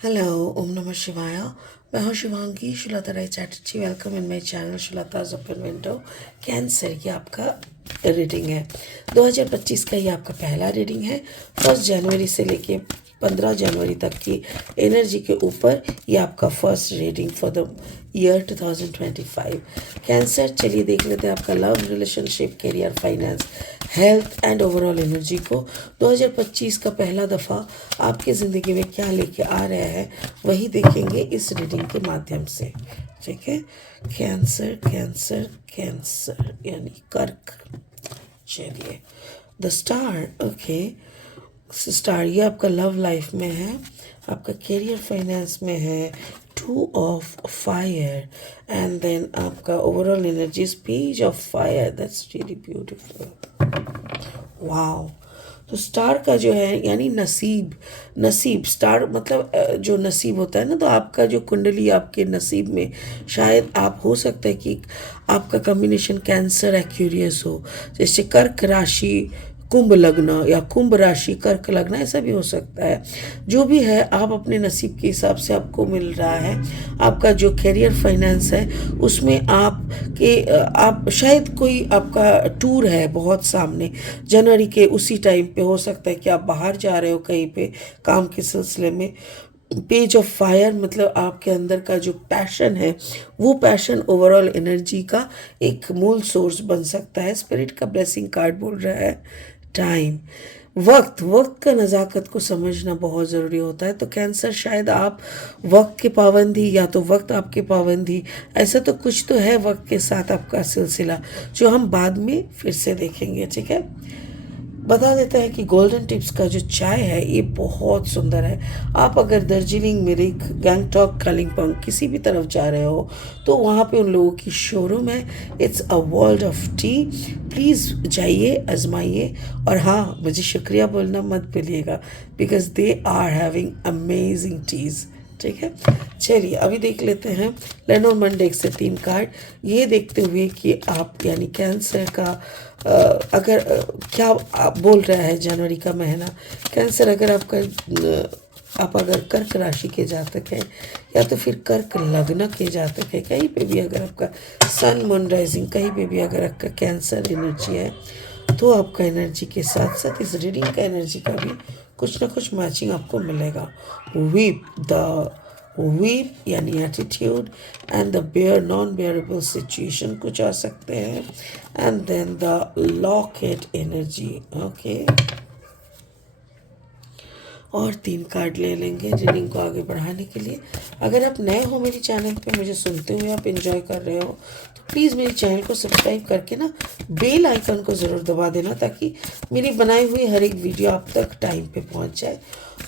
Hello, Om Namah Shivaya. मैं हूँ Shivangi Shulata Rai Chatterjee. Welcome in my channel Shulata's open window. Cancer ये आपका रीडिंग है 2025 का। ये आपका पहला रीडिंग है। 1 जनवरी से लेके 15 जनवरी तक की एनर्जी के ऊपर ये आपका first reading for the year 2025। Cancer, चलिए देख लेते हैं आपका love, relationship, career, finance, health and overall energy को 2025 का पहला दफ़ा आपकी ज़िंदगी में क्या लेके आ रहा है वही देखेंगे इस रीडिंग के माध्यम से। ठीक है। कैंसर कैंसर कैंसर यानी कर्क। चलिए द स्टार। ओके, स्टार ये आपका लव लाइफ में है, आपका करियर फाइनेंस में है। 2 ऑफ फायर एंड देन आपका overall energies page of fire. That's really beautiful. Wow. तो स्टार का जो है यानी नसीब, नसीब स्टार मतलब जो नसीब होता है ना, तो आपका जो कुंडली आपके नसीब में शायद आप हो सकता है कि आपका कॉम्बिनेशन कैंसर एक्यूरियस हो, जैसे कर्क राशि कुंभ लग्न या कुंभ राशि कर्क लग्न, ऐसा भी हो सकता है। जो भी है आप अपने नसीब के हिसाब से आपको मिल रहा है। आपका जो करियर फाइनेंस है उसमें आप शायद कोई आपका टूर है बहुत सामने, जनवरी के उसी टाइम पे हो सकता है कि आप बाहर जा रहे हो कहीं पे काम के सिलसिले में। पेज ऑफ फायर मतलब आपके अंदर का जो पैशन है वो पैशन ओवरऑल एनर्जी का एक मूल सोर्स बन सकता है। स्पिरिट का ब्लेसिंग कार्ड बोल रहा है टाइम, वक्त, वक्त का नज़ाकत को समझना बहुत ज़रूरी होता है। तो कैंसर शायद आप वक्त के पाबंदी या तो वक्त आपके पाबंदी, ऐसा तो कुछ तो है वक्त के साथ आपका सिलसिला जो हम बाद में फिर से देखेंगे। ठीक है। बता देता है कि गोल्डन टिप्स का जो चाय है ये बहुत सुंदर है। आप अगर दार्जिलिंग, मिरिक, गैंगटॉक, कालिम्पोंग किसी भी तरफ जा रहे हो तो वहाँ पे उन लोगों की शोरूम है। It's a world of tea. Please जाइए, आजमाइए। और हाँ, मुझे शुक्रिया बोलना मत भूलिएगा because they are having amazing teas. ठीक है। चलिए अभी देख लेते हैं लेनोर्मैंड डेक से 3 कार्ड। ये देखते हुए कि आप यानी कैंसर का अगर क्या आप बोल रहा है जनवरी का महीना। कैंसर अगर आपका आप अगर कर्क राशि के जातक हैं या तो फिर कर्क लग्न के जातक है, कहीं पे भी अगर आपका सन मून राइजिंग कहीं पे भी अगर आपका कैंसर एनर्जी है तो आपका एनर्जी के साथ साथ इस रीडिंग का एनर्जी का भी कुछ ना कुछ मैचिंग आपको मिलेगा। वीप यानी attitude and the bear non bearable situation कुछ आ सकते हैं। And then the locket energy. Okay, और 3 कार्ड ले लेंगे रीडिंग को आगे बढ़ाने के लिए। अगर आप नए हो मेरे चैनल पे, मुझे सुनते हुए आप एंजॉय कर रहे हो तो प्लीज़ मेरे चैनल को सब्सक्राइब करके ना बेल आइकन को ज़रूर दबा देना ताकि मेरी बनाई हुई हर एक वीडियो आप तक टाइम पे पहुंच जाए।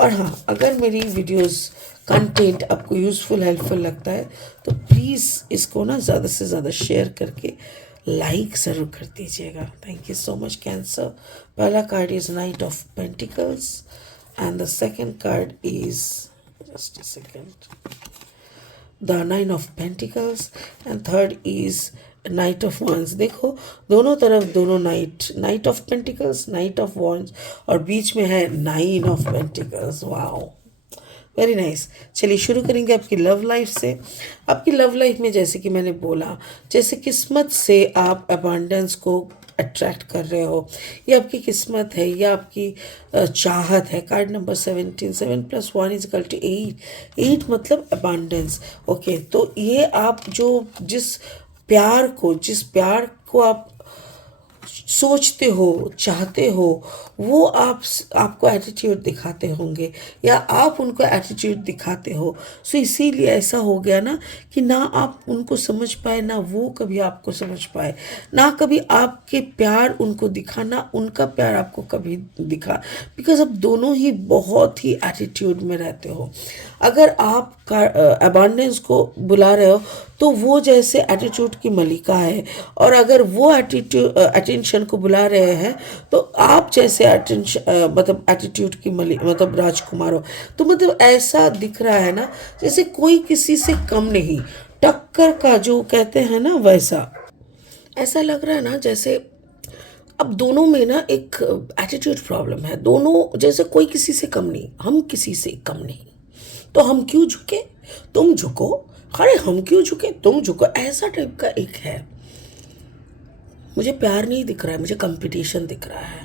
और हाँ, अगर मेरी वीडियोस कंटेंट आपको यूज़फुल हेल्पफुल लगता है तो प्लीज़ इसको ना ज़्यादा से ज़्यादा शेयर करके लाइक ज़रूर कर दीजिएगा। Thank you so much Cancer. पहला card is knight of pentacles and the second card is, just a second, the 9 of Pentacles and third is night of wands. देखो दोनों तरफ दोनों night of pentacles, night of wands और बीच में है 9 of Pentacles। Wow, very nice. चलिए शुरू करेंगे आपकी लव लाइफ से। आपकी लव लाइफ में जैसे कि मैंने बोला, जैसे किस्मत से आप अबांडेंस को अट्रैक्ट कर रहे हो, ये आपकी किस्मत है, ये आपकी चाहत है। Card number 17, 7+1 = 8। 8 मतलब अबांडेंस। ओके, तो ये आप जिस प्यार को आप सोचते हो, चाहते हो, वो आपको एटीट्यूड दिखाते होंगे या आप उनको एटीट्यूड दिखाते हो। सो इसीलिए ऐसा हो गया ना कि ना आप उनको समझ पाए ना वो कभी आपको समझ पाए, ना कभी आपके प्यार उनको दिखा ना उनका प्यार आपको कभी दिखा, बिकॉज आप दोनों ही बहुत ही एटीट्यूड में रहते हो। अगर आप अबांडेंस को बुला रहे हो तो वो जैसे एटीट्यूड की मलिका है, और अगर वो अटेंशन को बुला रहे हैं तो आप जैसे मतलब एटीट्यूड की मतलब राजकुमार हो। तो मतलब ऐसा दिख रहा है ना जैसे कोई किसी से कम नहीं, टक्कर का जो कहते हैं ना वैसा ऐसा लग रहा है ना जैसे अब दोनों में ना एक एटीट्यूड प्रॉब्लम है। दोनों जैसे कोई किसी से कम नहीं, हम किसी से कम नहीं। तो हम क्यों झुके, तुम झुको, अरे हम क्यों झुके, तुम झुको, ऐसा टाइप का एक है। मुझे प्यार नहीं दिख रहा है, मुझे कंपटीशन दिख रहा है।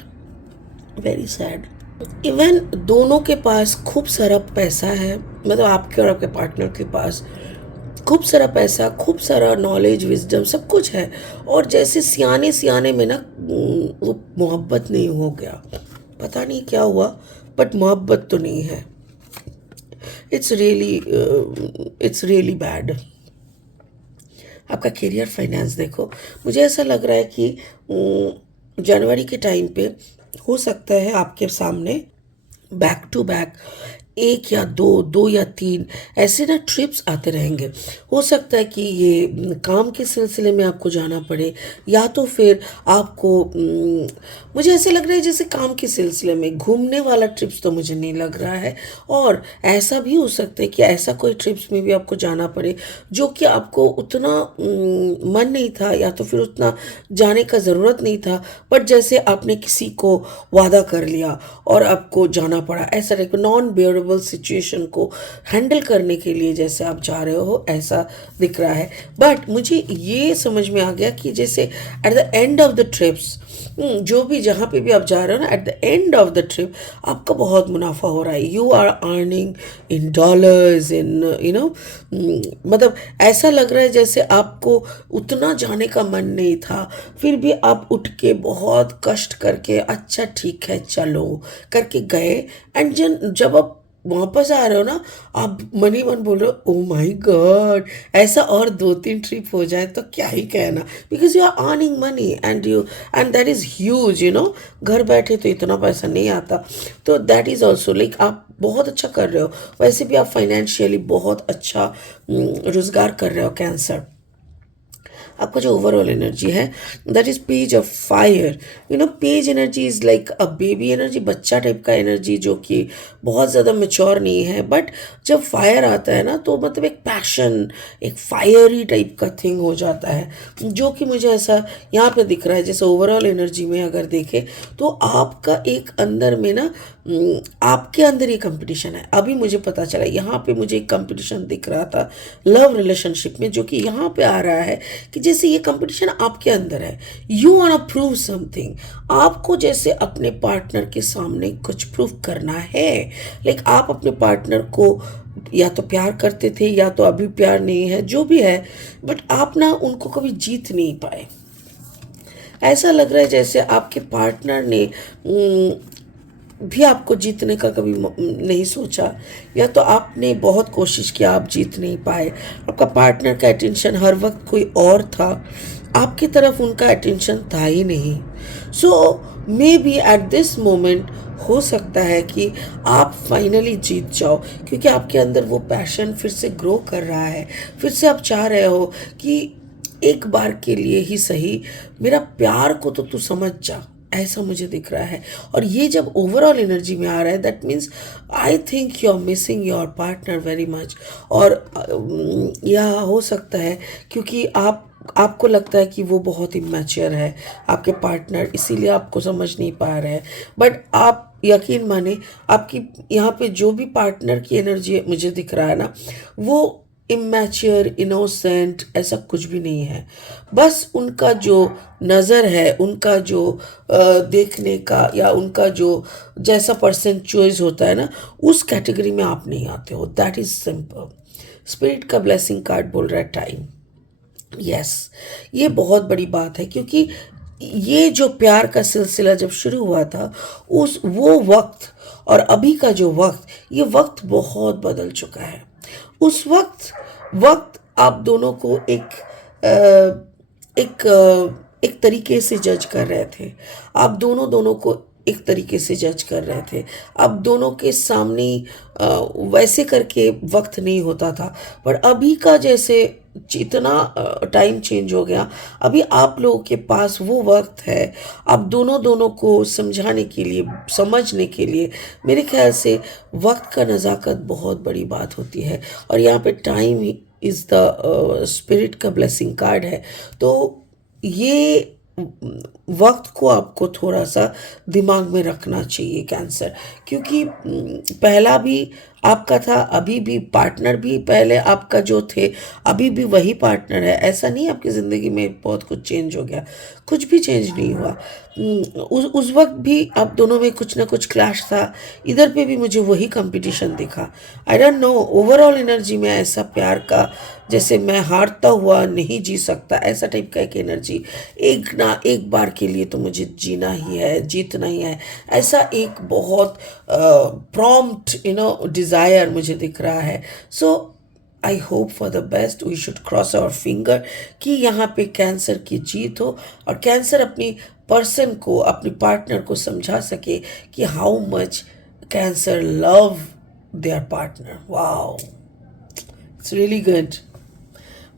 Very sad. इवन दोनों के पास खूब सारा पैसा है, मतलब आपके और आपके पार्टनर के पास खूब सारा पैसा, खूब सारा नॉलेज, विजडम, सब कुछ है। और जैसे सियाने सियाने में ना वो मोहब्बत नहीं हो गया, पता नहीं क्या हुआ, बट मोहब्बत तो नहीं है। It's really bad. आपका करियर फाइनेंस देखो, मुझे ऐसा लग रहा है कि जनवरी के टाइम पे हो सकता है आपके सामने बैक टू बैक एक या दो, दो या तीन ऐसे ना ट्रिप्स आते रहेंगे। हो सकता है कि ये काम के सिलसिले में आपको जाना पड़े, या तो फिर आपको मुझे ऐसे लग रहा है जैसे काम के सिलसिले में घूमने वाला ट्रिप्स तो मुझे नहीं लग रहा है। और ऐसा भी हो सकता है कि ऐसा कोई ट्रिप्स में भी आपको जाना पड़े जो कि आपको उतना मन नहीं था, या तो फिर उतना जाने का ज़रूरत नहीं था, बट जैसे आपने किसी को वादा कर लिया और आपको जाना पड़ा, ऐसा टाइप नॉन बेयरेबल सिचुएशन को हैंडल करने के लिए जैसे आप जा रहे हो, ऐसा दिख रहा है। बट मुझे ये समझ में आ गया कि जैसे eight the end of the trips, जो भी जहाँ पे भी आप जा रहे हो ना, at the end of the trip आपका बहुत मुनाफा हो रहा है। You are earning in dollars, इन मतलब ऐसा लग रहा है जैसे आपको उतना जाने का मन नहीं था, फिर भी आप उठ के बहुत कष्ट करके अच्छा ठीक है चलो करके गए। एंड जब आप वापस आ रहे हो ना, आप मन ही मन बोल रहे हो ओ माय गॉड, ऐसा और दो तीन ट्रिप हो जाए तो क्या ही कहना, because you are earning money and that is huge, घर बैठे तो इतना पैसा नहीं आता। तो दैट इज़ ऑल्सो लाइक आप बहुत अच्छा कर रहे हो, वैसे भी आप फाइनेंशियली बहुत अच्छा रोजगार कर रहे हो कैंसर। आपका जो ओवरऑल एनर्जी है that is page of fire. Page energy is like a baby energy, बच्चा टाइप का एनर्जी जो कि बहुत ज़्यादा मेच्योर नहीं है। बट जब फायर आता है ना तो मतलब एक पैशन, एक फायरी टाइप का थिंग हो जाता है, जो कि मुझे ऐसा यहाँ पे दिख रहा है। जैसे ओवरऑल एनर्जी में अगर देखें तो आपका एक अंदर में ना आपके अंदर ये कंपटीशन है। अभी मुझे पता चला, यहाँ पे मुझे एक कंपटीशन दिख रहा था लव रिलेशनशिप में, जो कि यहाँ पे आ रहा है कि जैसे ये कंपटीशन आपके अंदर है। You want to prove something, आपको जैसे अपने पार्टनर के सामने कुछ प्रूव करना है। लाइक आप अपने पार्टनर को या तो प्यार करते थे या तो अभी प्यार नहीं है, जो भी है, बट आप ना उनको कभी जीत नहीं पाए। ऐसा लग रहा है जैसे आपके पार्टनर ने भी आपको जीतने का कभी नहीं सोचा, या तो आपने बहुत कोशिश किया, आप जीत नहीं पाए। आपका पार्टनर का अटेंशन हर वक्त कोई और था, आपकी तरफ उनका अटेंशन था ही नहीं। So maybe at this moment हो सकता है कि आप फाइनली जीत जाओ, क्योंकि आपके अंदर वो पैशन फिर से ग्रो कर रहा है। फिर से आप चाह रहे हो कि एक बार के लिए ही सही मेरा प्यार को तो तू समझ जा, ऐसा मुझे दिख रहा है। और ये जब ओवरऑल एनर्जी में आ रहा है that means I think you are missing your partner very much. और यह हो सकता है क्योंकि आपको लगता है कि वो बहुत इमैच्योर है आपके पार्टनर, इसीलिए आपको समझ नहीं पा रहे हैं। बट आप यकीन माने, आपकी यहाँ पे जो भी पार्टनर की एनर्जी मुझे दिख रहा है ना, वो इमैच्योर, इनोसेंट ऐसा कुछ भी नहीं है। बस उनका जो नज़र है, उनका जो देखने का, या उनका जो जैसा पर्सन चॉइस होता है ना, उस कैटेगरी में आप नहीं आते हो। That is simple. स्पिरिट का ब्लेसिंग कार्ड बोल रहा है टाइम। यस, ये बहुत बड़ी बात है, क्योंकि ये जो प्यार का सिलसिला जब शुरू हुआ था, वो वक्त और अभी का जो वक्त, ये वक्त बहुत बदल चुका है। उस वक्त आप दोनों को एक तरीके से जज कर रहे थे। आप दोनों को एक तरीके से जज कर रहे थे। आप दोनों के सामने वैसे करके वक्त नहीं होता था। पर अभी का जैसे जितना टाइम चेंज हो गया, अभी आप लोगों के पास वो वक्त है। आप दोनों को समझाने के लिए, समझने के लिए, मेरे ख्याल से वक्त का नज़ाकत बहुत बड़ी बात होती है। और यहाँ पे टाइम इज़ द स्पिरिट का ब्लेसिंग कार्ड है। तो ये वक्त को आपको थोड़ा सा दिमाग में रखना चाहिए कैंसर, क्योंकि पहला भी आपका था, अभी भी पार्टनर भी पहले आपका जो थे अभी भी वही पार्टनर है। ऐसा नहीं आपकी ज़िंदगी में बहुत कुछ चेंज हो गया, कुछ भी चेंज नहीं हुआ। उस वक्त भी आप दोनों में कुछ ना कुछ क्लैश था, इधर पे भी मुझे वही कंपटीशन दिखा। I don't know, overall energy में ऐसा प्यार का, जैसे मैं हारता हुआ नहीं जी सकता, ऐसा टाइप का एक एनर्जी, एक ना एक बार के लिए तो मुझे जीना ही है, जीतना ही है, ऐसा एक बहुत प्रॉम्प्ट डिज़ायर मुझे दिख रहा है। So I hope for the best, we should cross our finger कि यहाँ पे कैंसर की जीत हो और कैंसर अपनी पर्सन को, अपनी पार्टनर को समझा सके कि how much cancer love there partner. Wow, it's really good.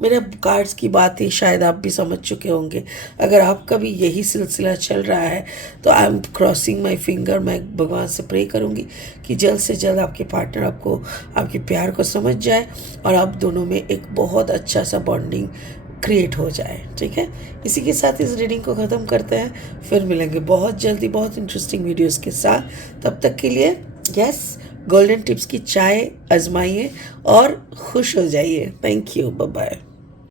मेरे कार्ड्स की बात ही शायद आप भी समझ चुके होंगे। अगर आपका भी यही सिलसिला चल रहा है तो I am crossing my finger. मैं भगवान से प्रे करूँगी कि जल्द से जल्द आपके पार्टनर आपको, आपके प्यार को समझ जाए और आप दोनों में एक बहुत अच्छा सा बॉन्डिंग क्रिएट हो जाए। ठीक है, इसी के साथ इस रीडिंग को ख़त्म करते हैं, फिर मिलेंगे बहुत जल्दी बहुत इंटरेस्टिंग वीडियोज़ के साथ। तब तक के लिए यस, गोल्डन टिप्स की चाय आजमाइए और खुश हो जाइए। Thank you, bye bye.